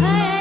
हाय